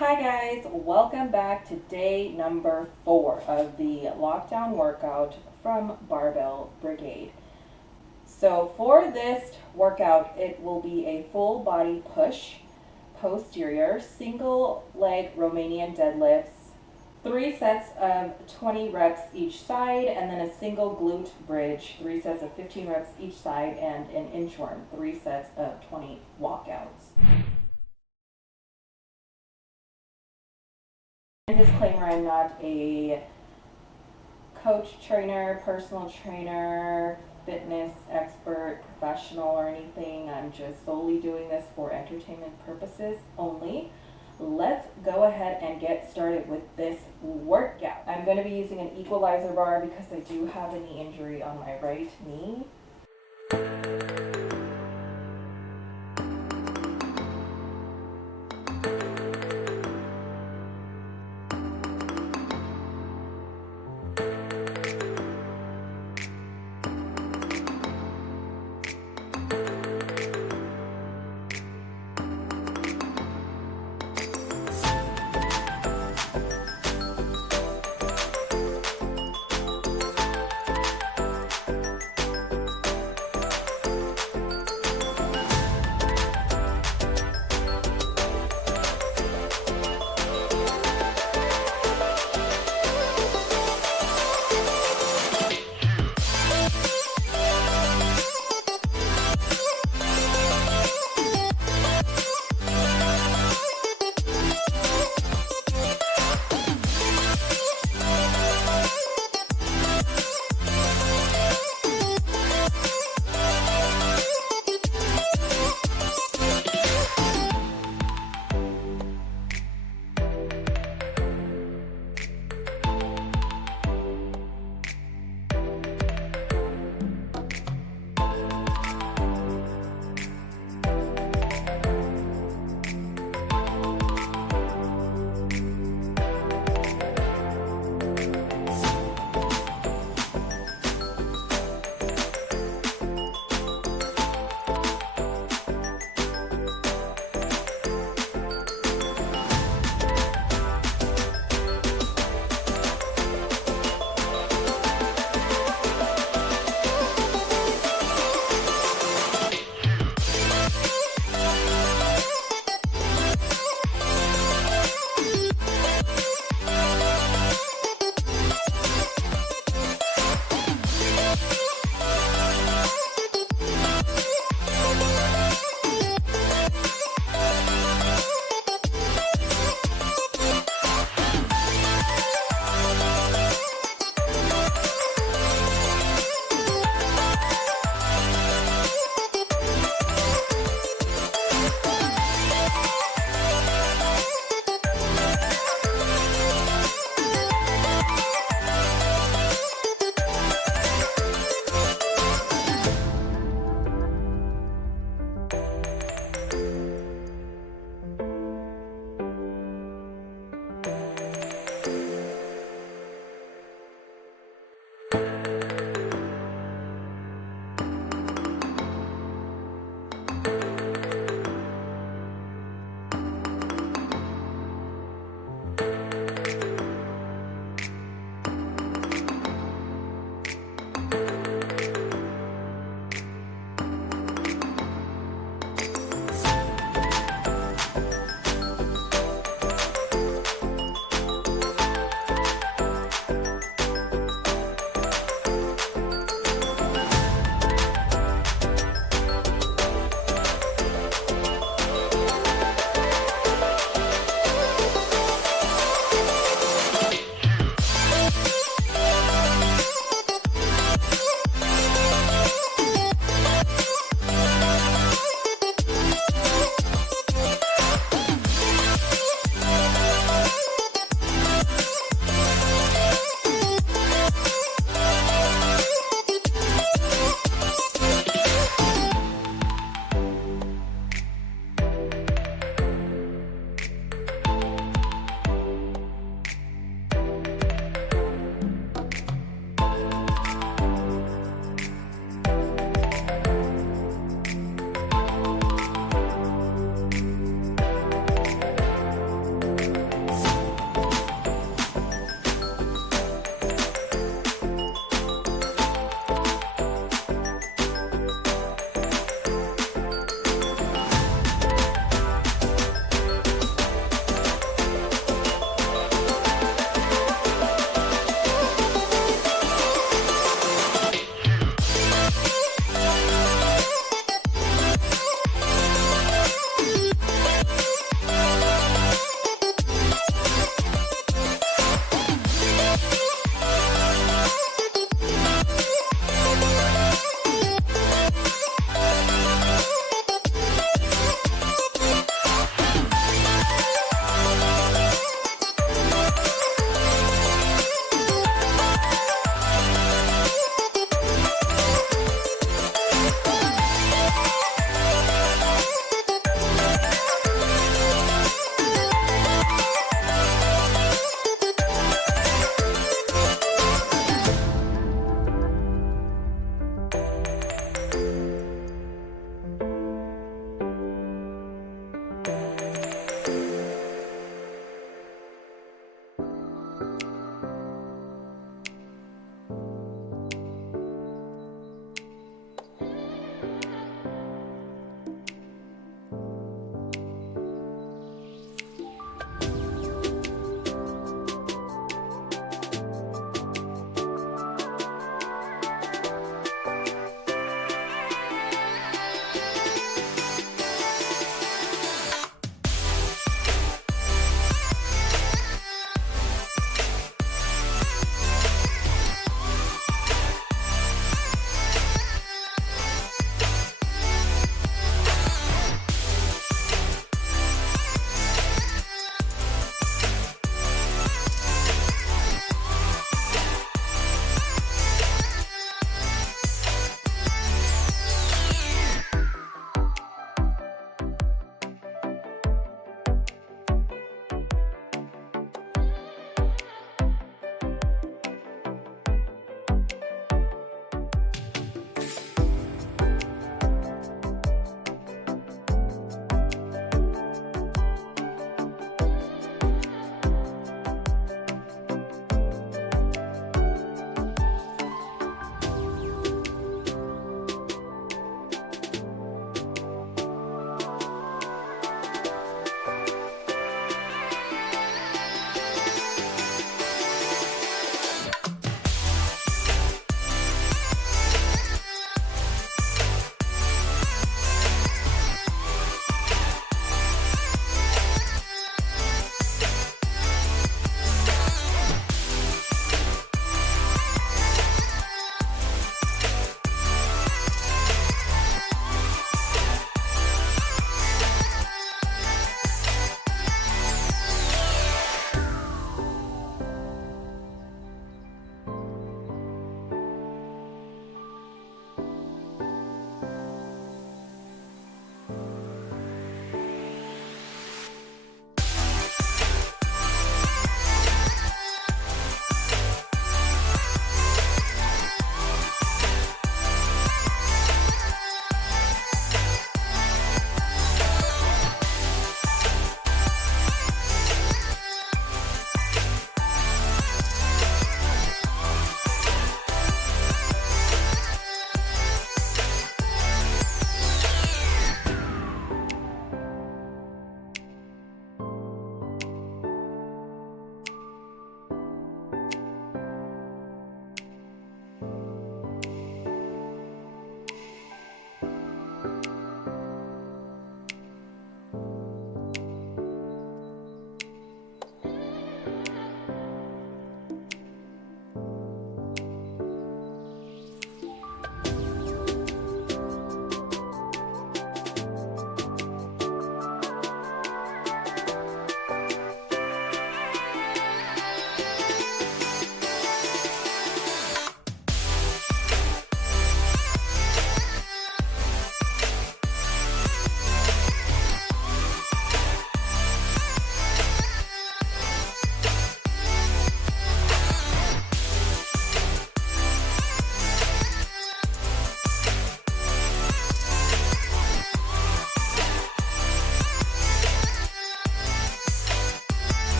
Hi guys, welcome back to day number 4 of the lockdown workout from Barbell Brigade. So for this workout, it will be a full body push, posterior, single leg Romanian deadlifts, 3 sets of 20 reps each side, and then a single glute bridge, 3 sets of 15 reps each side, and an inchworm, 3 sets of 20 walkouts. Disclaimer, I'm not a coach, trainer, personal trainer, fitness expert, professional, or anything. I'm just solely doing this for entertainment purposes only. Let's go ahead and get started with this workout. I'm going to be using an equalizer bar because I do have a knee injury on my right knee.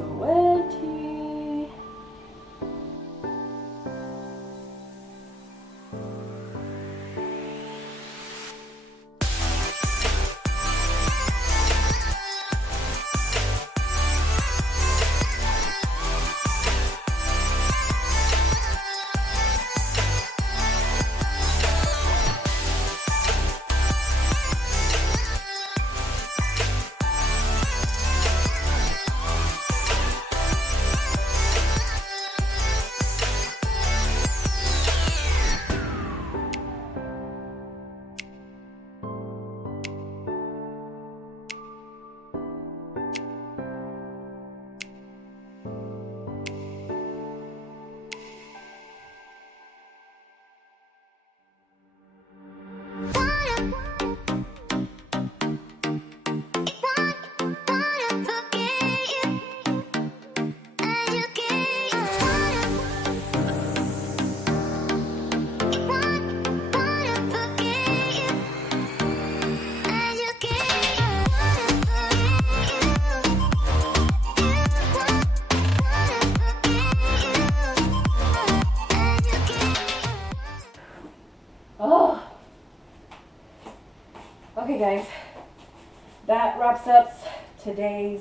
sweaty. Oh. Okay guys, that wraps up today's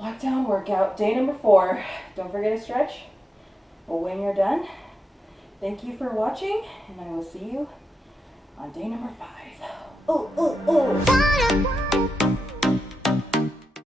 lockdown workout, day number 4. Don't forget to stretch when you're done. Thank you for watching, and I will see you on day number 5. Oh, oh, oh.